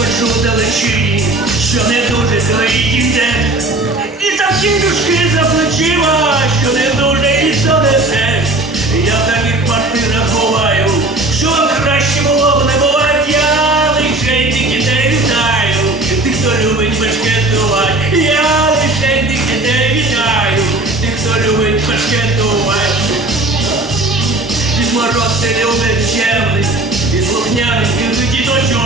почув далечині, що не дуже твої діде. І такі душки за плечима, що не дуже і що несе. Я в таких квартирах буваю, що краще було б не бувати, я лише тільки дітей вітаю, тих, хто любить бешкетувати. Я лише тих дітей вітаю, тих, хто любить бешкетувати. Від мороз це любить чемний, і слухняний, і діточок.